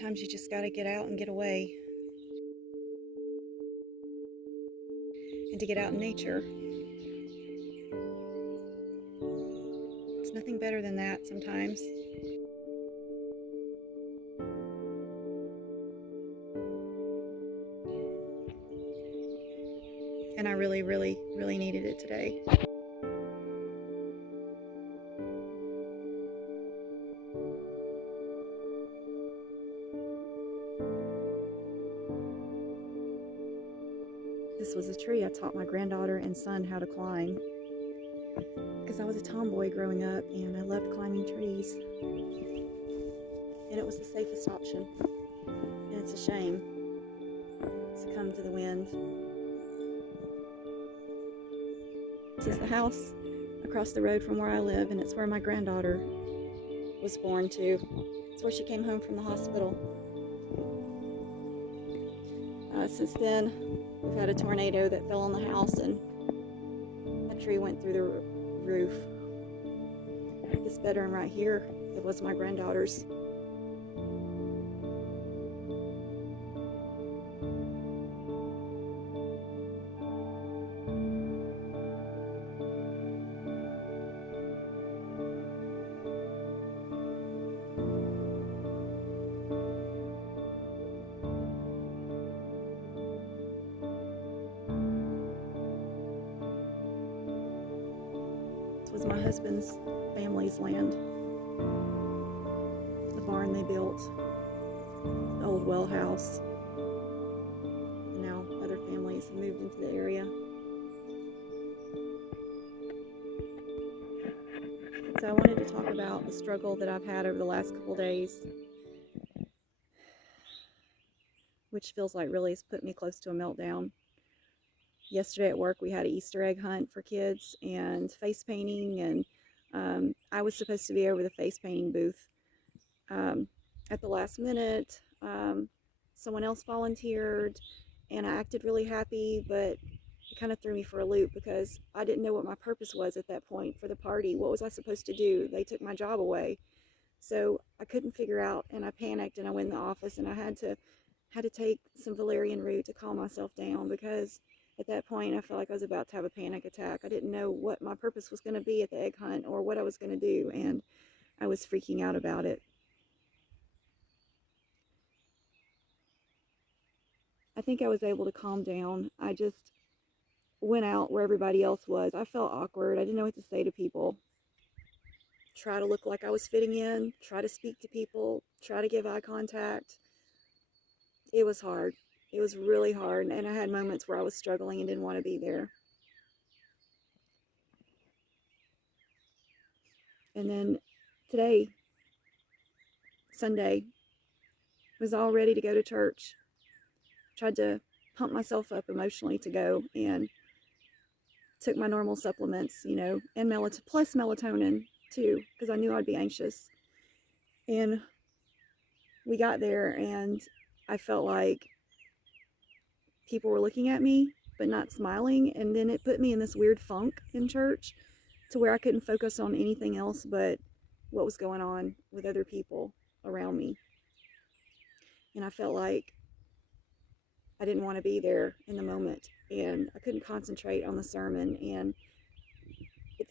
sometimes you just got to get out and get away, and to get out in nature. It's nothing better than that sometimes. And I really, really, really needed it today. This was a tree I taught my granddaughter and son how to climb, because I was a tomboy growing up and I loved climbing trees. And it was the safest option. And it's a shame to succumb to the wind. This is the house across the road from where I live, and it's where my granddaughter was born to. It's where she came home from the hospital. Since then, we've had a tornado that fell on the house, and a tree went through the roof. This bedroom right here, it was my granddaughter's. Was my husband's family's land. The barn they built, the old well house, and now other families have moved into the area. So I wanted to talk about the struggle that I've had over the last couple days, which feels like really has put me close to a meltdown. Yesterday at work, we had an Easter egg hunt for kids and face painting, and I was supposed to be over the face painting booth. At the last minute, someone else volunteered, and I acted really happy, but it kind of threw me for a loop because I didn't know what my purpose was at that point for the party. What was I supposed to do? They took my job away. So I couldn't figure out, and I panicked, and I went in the office, and I had to take some valerian root to calm myself down, because at that point, I felt like I was about to have a panic attack. I didn't know what my purpose was going to be at the egg hunt or what I was going to do, and I was freaking out about it. I think I was able to calm down. I just went out where everybody else was. I felt awkward. I didn't know what to say to people. Try to look like I was fitting in, try to speak to people, try to give eye contact. It was hard. It was really hard, and I had moments where I was struggling and didn't want to be there. And then today, Sunday, was all ready to go to church. Tried to pump myself up emotionally to go, and took my normal supplements, and plus melatonin too, because I knew I'd be anxious. And we got there, and I felt like people were looking at me but not smiling, and then it put me in this weird funk in church to where I couldn't focus on anything else but what was going on with other people around me. And I felt like I didn't want to be there in the moment, and I couldn't concentrate on the sermon. And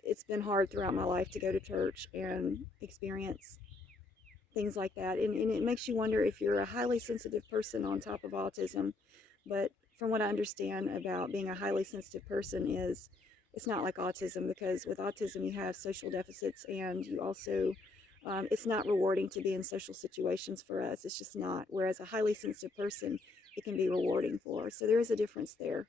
it's been hard throughout my life to go to church and experience things like that, and it makes you wonder if you're a highly sensitive person on top of autism. But from what I understand about being a highly sensitive person is it's not like autism, because with autism you have social deficits, and you also it's not rewarding to be in social situations for us. It's just not. Whereas a highly sensitive person, it can be rewarding for. So there is a difference there.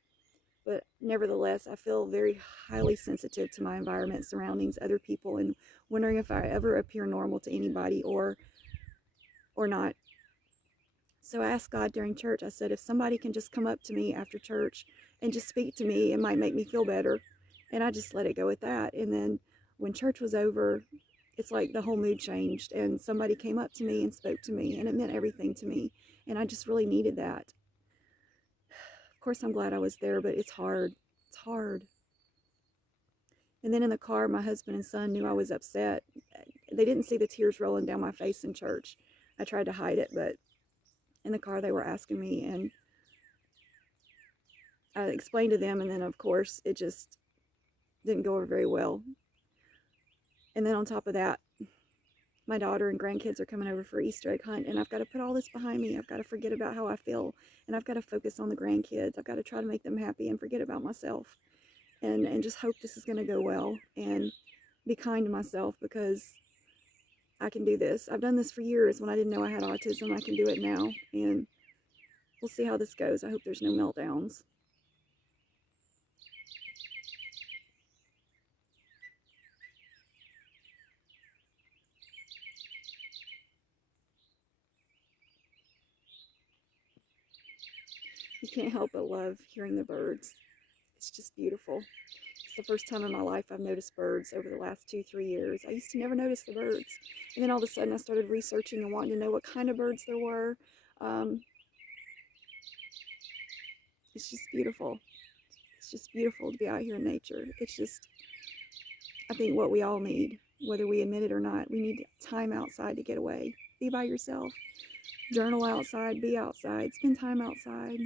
But nevertheless, I feel very highly sensitive to my environment, surroundings, other people, and wondering if I ever appear normal to anybody or not. So I asked God during church, I said, if somebody can just come up to me after church and just speak to me, it might make me feel better. And I just let it go at that. And then when church was over, it's like the whole mood changed, and somebody came up to me and spoke to me, and it meant everything to me. And I just really needed that. Of course, I'm glad I was there, but it's hard. It's hard. And then in the car, my husband and son knew I was upset. They didn't see the tears rolling down my face in church. I tried to hide it, but in the car, they were asking me, and I explained to them, and then of course it just didn't go over very well. And then on top of that, my daughter and grandkids are coming over for Easter egg hunt, and I've got to put all this behind me. I've got to forget about how I feel, and I've got to focus on the grandkids. I've got to try to make them happy and forget about myself, and just hope this is going to go well, and be kind to myself, because I can do this. I've done this for years. When I didn't know I had autism, I can do it now, and we'll see how this goes. I hope there's no meltdowns. You can't help but love hearing the birds. It's just beautiful. It's the first time in my life I've noticed birds over the last 2-3 years. I used to never notice the birds. And then all of a sudden I started researching and wanting to know what kind of birds there were. It's just beautiful. It's just beautiful to be out here in nature. It's just, I think, what we all need, whether we admit it or not. We need time outside to get away. Be by yourself. Journal outside, be outside, spend time outside.